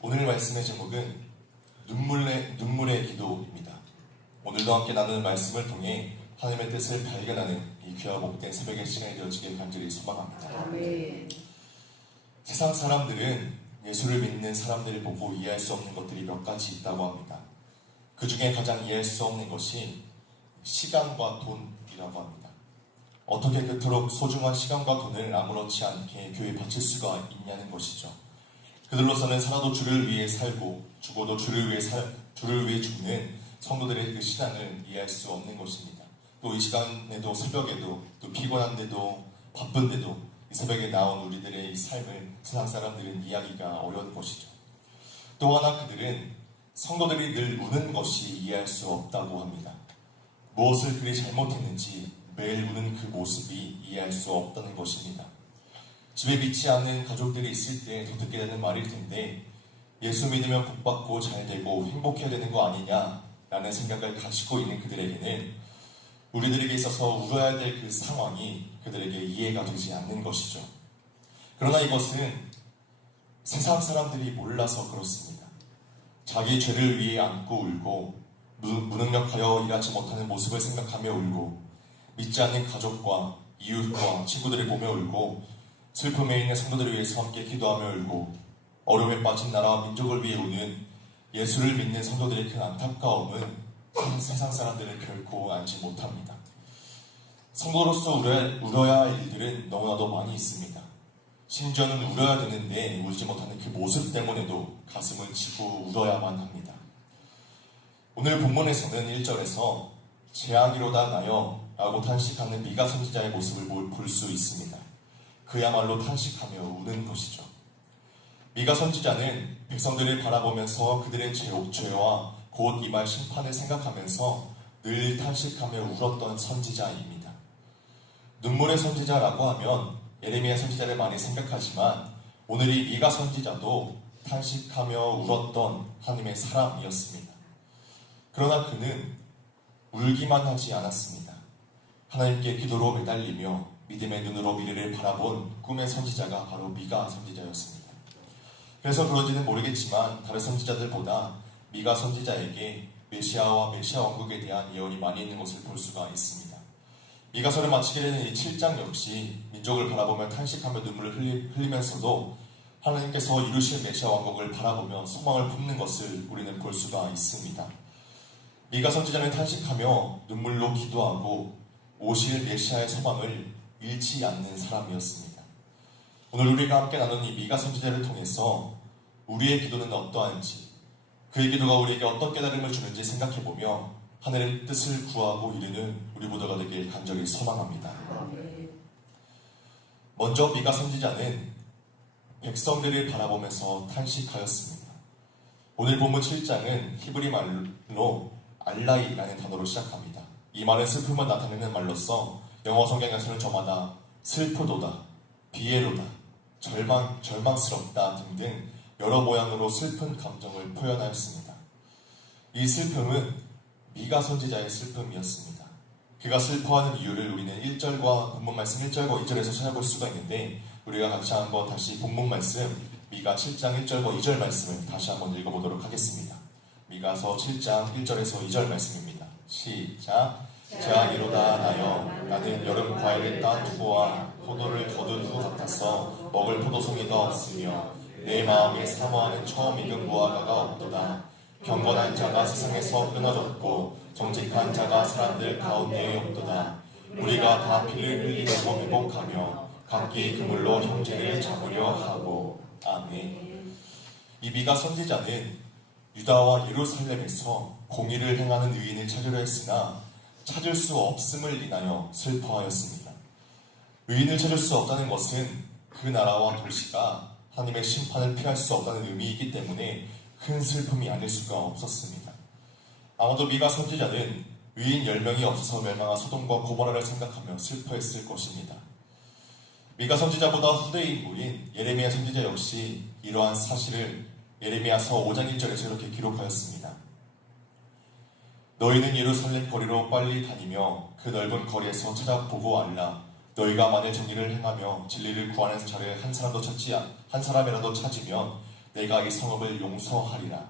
오늘 말씀의 제목은 눈물의 기도입니다. 오늘도 함께 나누는 말씀을 통해 하나님의 뜻을 발견하는 이 귀하고 복된 새벽의 시간이 되어지길 간절히 소망합니다. 아멘. 세상 사람들은 예수를 믿는 사람들을 보고 이해할 수 없는 것들이 몇 가지 있다고 합니다. 그 중에 가장 이해할 수 없는 것이 시간과 돈이라고 합니다. 어떻게 그토록 소중한 시간과 돈을 아무렇지 않게 교회에 바칠 수가 있냐는 것이죠. 그들로서는 살아도 주를 위해 살고 죽어도 주를 위해 죽는 성도들의 그 신앙을 이해할 수 없는 것입니다. 또 이 시간에도 새벽에도 또 피곤한데도 바쁜데도 이 새벽에 나온 우리들의 이 삶을 세상 사람들은 이해하기가 어려운 것이죠. 또 하나 그들은 성도들이 늘 우는 것이 이해할 수 없다고 합니다. 무엇을 그리 잘못했는지 매일 우는 그 모습이 이해할 수 없다는 것입니다. 집에 믿지 않는 가족들이 있을 때 더 듣게 되는 말일 텐데 예수 믿으면 복받고 잘 되고 행복해야 되는 거 아니냐라는 생각을 가지고 있는 그들에게는 우리들에게 있어서 울어야 될 그 상황이 그들에게 이해가 되지 않는 것이죠. 그러나 이것은 세상 사람들이 몰라서 그렇습니다. 자기 죄를 위해 안고 울고 무능력하여 일하지 못하는 모습을 생각하며 울고 믿지 않는 가족과 이웃과 친구들을 보며 울고 슬픔에 있는 성도들을 위해서 함께 기도하며 울고 어려움에 빠진 나라와 민족을 위해 우는 예수를 믿는 성도들의 큰 안타까움은 세상 사람들을 결코 알지 못합니다. 성도로서 울어야 할 일들은 너무나도 많이 있습니다. 심지어는 울어야 되는데 울지 못하는 그 모습 때문에도 가슴을 치고 울어야만 합니다. 오늘 본문에서는 1절에서 재앙이로다 나여 라고 탄식하는 미가 선지자의 모습을 볼 수 있습니다. 그야말로 탄식하며 우는 것이죠. 미가 선지자는 백성들을 바라보면서 그들의 죄와 곧 임할 심판을 생각하면서 늘 탄식하며 울었던 선지자입니다. 눈물의 선지자라고 하면 예레미야 선지자를 많이 생각하지만 오늘 이 미가 선지자도 탄식하며 울었던 하나님의 사람이었습니다. 그러나 그는 울기만 하지 않았습니다. 하나님께 기도로 매달리며 믿음의 눈으로 미래를 바라본 꿈의 선지자가 바로 미가 선지자였습니다. 그래서 그런지는 모르겠지만 다른 선지자들보다 미가 선지자에게 메시아와 메시아 왕국에 대한 예언이 많이 있는 것을 볼 수가 있습니다. 미가서를 마치게 되는 이 7장 역시 민족을 바라보며 탄식하며 눈물을 흘리면서도 하나님께서 이루실 메시아 왕국을 바라보며 소망을 품는 것을 우리는 볼 수가 있습니다. 미가 선지자는 탄식하며 눈물로 기도하고 오실 메시아의 소망을 잃지 않는 사람이었습니다. 오늘 우리가 함께 나눈 이 미가 선지자를 통해서 우리의 기도는 어떠한지, 그의 기도가 우리에게 어떤 깨달음을 주는지 생각해보며 하늘의 뜻을 구하고 이루는 우리 모두가 되길 간절히 소망합니다. 먼저 미가 선지자는 백성들을 바라보면서 탄식하였습니다. 오늘 본문 7장은 히브리 말로 알라이라는 단어로 시작합니다. 이 말은 슬픔을 나타내는 말로서 영어 성경에서는 저마다 슬프도다, 비애로다, 절망스럽다 등등 여러 모양으로 슬픈 감정을 표현하였습니다. 이 슬픔은 미가 선지자의 슬픔이었습니다. 그가 슬퍼하는 이유를 우리는 1절과 본문 말씀 1절과 2절에서 찾아볼 수가 있는데 우리가 같이 한번 다시 본문 말씀 미가 7장 1절과 2절 말씀을 다시 한번 읽어보도록 하겠습니다. 미가서 7장 1절에서 2절 말씀입니다. 시작! 재앙이로다 나여 나는 여름 과일을 딴 후와 포도를 거둔 후 같아서 먹을 포도송이가 없으며 내 마음에 사모하는 처음 익은 무화과가 없도다. 경건한 자가 세상에서 끊어졌고 정직한 자가 사람들 가운데에 없도다. 우리가 다 피를 흘리고 회복하며 각기 그물로 형제를 잡으려 하고. 아멘. 이 미가 선지자는 유다와 예루살렘에서 공의를 행하는 의인을 찾으려 했으나 찾을 수 없음을 인하여 슬퍼하였습니다. 의인을 찾을 수 없다는 것은 그 나라와 도시가 하나님의 심판을 피할 수 없다는 의미이기 때문에 큰 슬픔이 아닐 수가 없었습니다. 아마도 미가 선지자는 의인 10명이 없어서 멸망한 소돔과 고모라를 생각하며 슬퍼했을 것입니다. 미가 선지자보다 후대 인물인 예레미야 선지자 역시 이러한 사실을 예레미야서 5장 1절에서 이렇게 기록하였습니다. 너희는 예루살렘 거리로 빨리 다니며 그 넓은 거리에서 찾아보고 알라. 너희가 만일 정의를 행하며 진리를 구하는 자를 한 사람이라도 찾으면 내가 이 성읍을 용서하리라.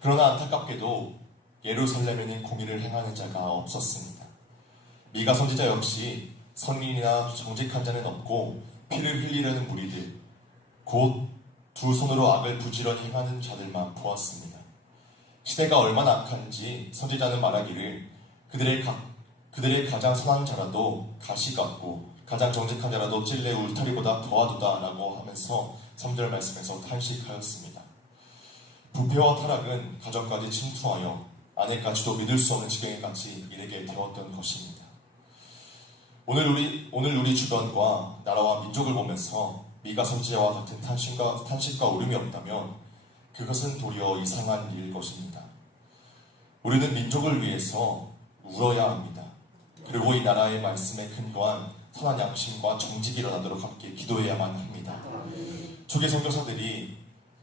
그러나 안타깝게도 예루살렘에는 공의를 행하는 자가 없었습니다. 미가 선지자 역시 선인이나 정직한 자는 없고 피를 흘리려는 무리들, 곧 두 손으로 악을 부지런히 행하는 자들만 보았습니다. 시대가 얼마나 악한지 선지자는 말하기를 그들의 가장 선한 자라도 가시 같고 가장 정직한 자라도 찔레 울타리보다 더하도다 라고 하면서 3절 말씀에서 탄식하였습니다. 부패와 타락은 가정까지 침투하여 아내까지도 믿을 수 없는 지경에까지 이르게 되었던 것입니다. 오늘 우리 주변과 나라와 민족을 보면서 미가 선지자와 같은 탄식과 울음이 없다면 그것은 도리어 이상한 일일 것입니다. 우리는 민족을 위해서 울어야 합니다. 그리고 이 나라의 말씀에 근거한 선한 양심과 정직이 일어나도록 함께 기도해야만 합니다. 초기 선교사들이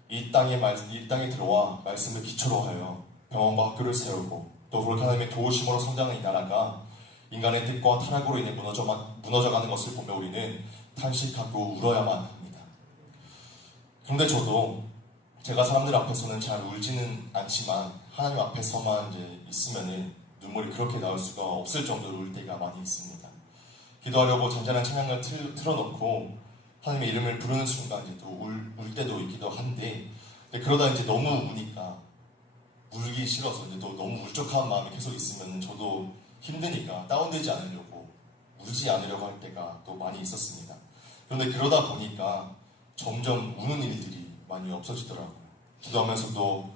이 땅에 들어와 말씀을 기초로 하여 병원과 학교를 세우고 또 그렇게 하나님의 도우심으로 성장한 이 나라가 인간의 뜻과 타락으로 인해 무너져가는 것을 보며 우리는 탄식하고 울어야만 합니다. 그런데 저도 제가 사람들 앞에서는 잘 울지는 않지만 하나님 앞에서만 이제 있으면은 눈물이 그렇게 나올 수가 없을 정도로 울 때가 많이 있습니다. 기도하려고 잔잔한 찬양을 틀어놓고 하나님의 이름을 부르는 순간 이제 또 울 때도 있기도 한데 그러다 이제 너무 우니까 울기 싫어서 이제 또 너무 울적한 마음이 계속 있으면 저도 힘드니까 다운되지 않으려고 울지 않으려고 할 때가 또 많이 있었습니다. 그런데 그러다 보니까 점점 우는 일들이 많이 없어지더라고요. 기도하면서도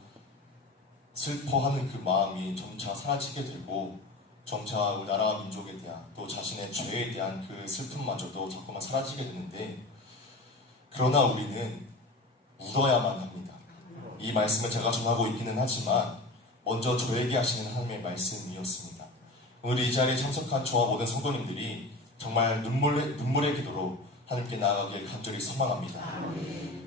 슬퍼하는 그 마음이 점차 사라지게 되고 점차 나라와 민족에 대한 또 자신의 죄에 대한 그 슬픔마저도 자꾸만 사라지게 되는데 그러나 우리는 울어야만 합니다. 이 말씀을 제가 전하고 있기는 하지만 먼저 저에게 하시는 하나님의 말씀이었습니다. 오늘 이 자리에 참석한 저와 모든 성도님들이 정말 눈물의 기도로 하나님께 나아가길 간절히 소망합니다.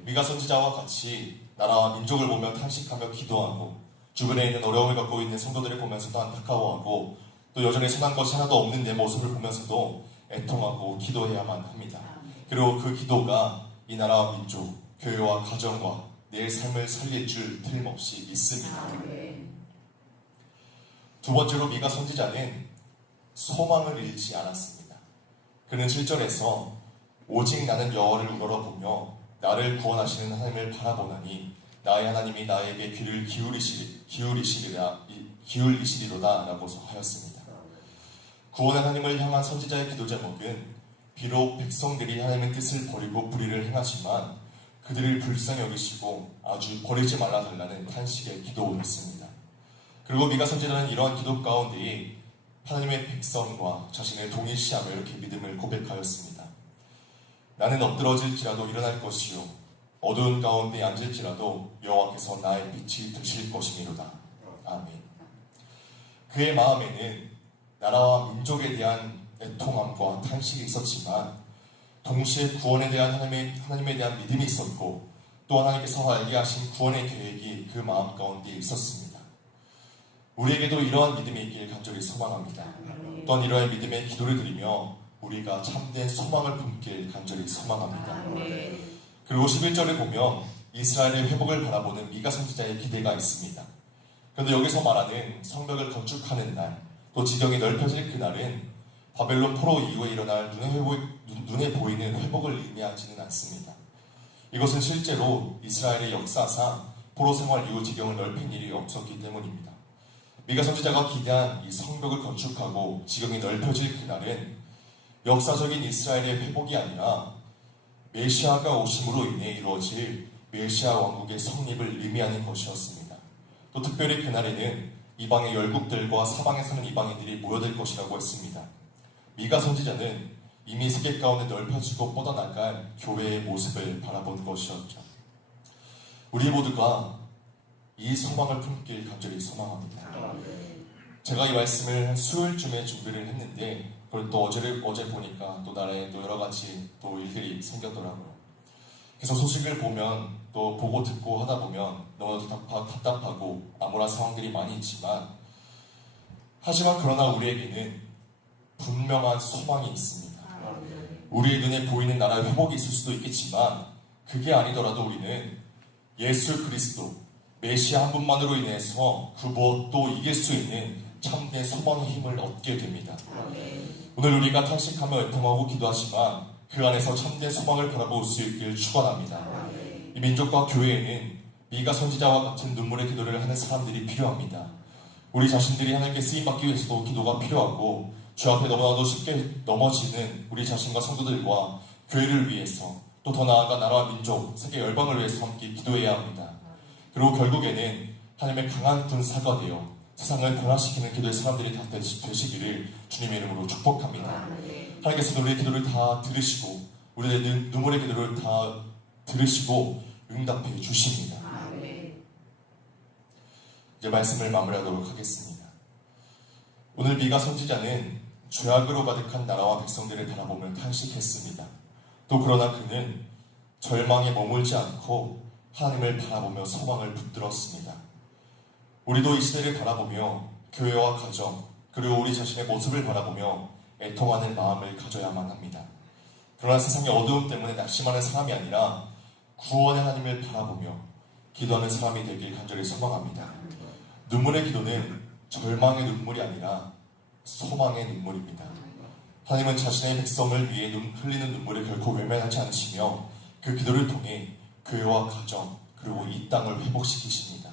미가 선지자와 같이 나라와 민족을 보며 탄식하며 기도하고 주변에 있는 어려움을 겪고 있는 성도들을 보면서도 안타까워하고 또 여전히 선한 것이 하나도 없는 내 모습을 보면서도 애통하고 기도해야만 합니다. 그리고 그 기도가 이 나라와 민족, 교회와 가정과 내 삶을 살릴 줄 틀림없이 믿습니다. 두 번째로 미가 선지자는 소망을 잃지 않았습니다. 그는 7절에서 오직 나는 여호와를 우러러보며 나를 구원하시는 하나님을 바라보나니 나의 하나님이 나에게 귀를 기울이시리로다 라고서 하였습니다. 구원의 하나님을 향한 선지자의 기도 제목은 비록 백성들이 하나님의 뜻을 버리고 불의를 행하지만 그들을 불쌍히 여기시고 아주 버리지 말아달라는 탄식의 기도였습니다. 그리고 미가 선지자는 이러한 기도 가운데에 하나님의 백성과 자신을 동일시하며 이렇게 믿음을 고백하였습니다. 나는 엎드러질지라도 일어날 것이요 어두운 가운데 앉을지라도 여호와께서 나의 빛이 되실 것이니로다. 아멘. 그의 마음에는 나라와 민족에 대한 애통함과 탄식이 있었지만 동시에 구원에 대한 하나님에 대한 믿음이 있었고 또 하나님께서 알게 하신 구원의 계획이 그 마음 가운데 있었습니다. 우리에게도 이러한 믿음이 있길 간절히 소망합니다. 또한 이러한 믿음의 기도를 드리며 우리가 참된 소망을 품길 간절히 소망합니다. 그리고 11절을 보면 이스라엘의 회복을 바라보는 미가 선지자의 기대가 있습니다. 그런데 여기서 말하는 성벽을 건축하는 날, 또 지경이 넓혀질 그날은 바벨론 포로 이후에 일어날 눈에 보이는 회복을 의미하지는 않습니다. 이것은 실제로 이스라엘의 역사상 포로 생활 이후 지경을 넓힌 일이 없었기 때문입니다. 미가 선지자가 기대한 이 성벽을 건축하고 지경이 넓혀질 그날은 역사적인 이스라엘의 회복이 아니라 메시아가 오심으로 인해 이루어질 메시아 왕국의 성립을 의미하는 것이었습니다. 또 특별히 그날에는 이방의 열국들과 사방에 사는 이방인들이 모여들 것이라고 했습니다. 미가 선지자는 이미 세계 가운데 넓혀지고 뻗어나갈 교회의 모습을 바라본 것이었죠. 우리 모두가 이 소망을 품길 간절히 소망합니다. 제가 이 말씀을 수요일쯤에 준비를 했는데 그걸 또 어제 보니까 또 나라에 또 여러 가지 또 일들이 생겼더라고요. 그래서 소식을 보면 또 보고 듣고 하다 보면 너무나도 답답하고 암울한 상황들이 많이 있지만 하지만 그러나 우리에게는 분명한 소망이 있습니다. 우리의 눈에 보이는 나라의 회복이 있을 수도 있겠지만 그게 아니더라도 우리는 예수 그리스도 메시아 한 분만으로 인해서 그 무엇도 이길 수 있는 참된 소망의 힘을 얻게 됩니다. 오늘 우리가 탄식하며 애통하고 기도하지만 그 안에서 참된 소망을 바라볼 수 있길 축원합니다. 이 민족과 교회에는 미가 선지자와 같은 눈물의 기도를 하는 사람들이 필요합니다. 우리 자신들이 하나님께 쓰임받기 위해서도 기도가 필요하고 주 앞에 너무나도 쉽게 넘어지는 우리 자신과 성도들과 교회를 위해서 또 더 나아가 나라와 민족, 세계 열방을 위해서 함께 기도해야 합니다. 그리고 결국에는 하나님의 강한 군사가 되어 세상을 변화시키는 기도의 사람들이 다 되시기를 주님의 이름으로 축복합니다. 하나님께서 우리의 기도를 다 들으시고 우리의 눈물의 기도를 다 들으시고 응답해 주십니다. 이제 말씀을 마무리하도록 하겠습니다. 오늘 미가 선지자는 죄악으로 가득한 나라와 백성들을 바라보며 탄식했습니다. 또 그러나 그는 절망에 머물지 않고 하나님을 바라보며 소망을 붙들었습니다. 우리도 이 시대를 바라보며 교회와 가정 그리고 우리 자신의 모습을 바라보며 애통하는 마음을 가져야만 합니다. 그러나 세상의 어두움 때문에 낙심하는 사람이 아니라 구원의 하나님을 바라보며 기도하는 사람이 되길 간절히 소망합니다. 눈물의 기도는 절망의 눈물이 아니라 소망의 눈물입니다. 하나님은 자신의 백성을 위해 흘리는 눈물을 결코 외면하지 않으시며 그 기도를 통해 교회와 가정 그리고 이 땅을 회복시키십니다.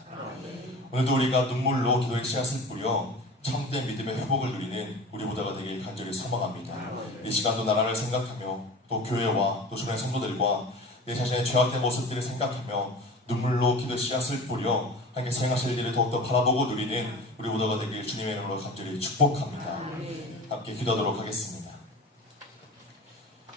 오늘도 우리가 눈물로 기도의 씨앗을 뿌려 참된 믿음의 회복을 누리는 우리 모두가 되길 간절히 소망합니다. 이 시간도 나라를 생각하며 또 교회와 또 주변의 성도들과 내 자신의 죄악된 모습들을 생각하며 눈물로 기도의 씨앗을 뿌려 하나님께 사용하실 일을 더욱더 바라보고 누리는 우리 모두가 되길 주님의 이름으로 간절히 축복합니다. 함께 기도하도록 하겠습니다.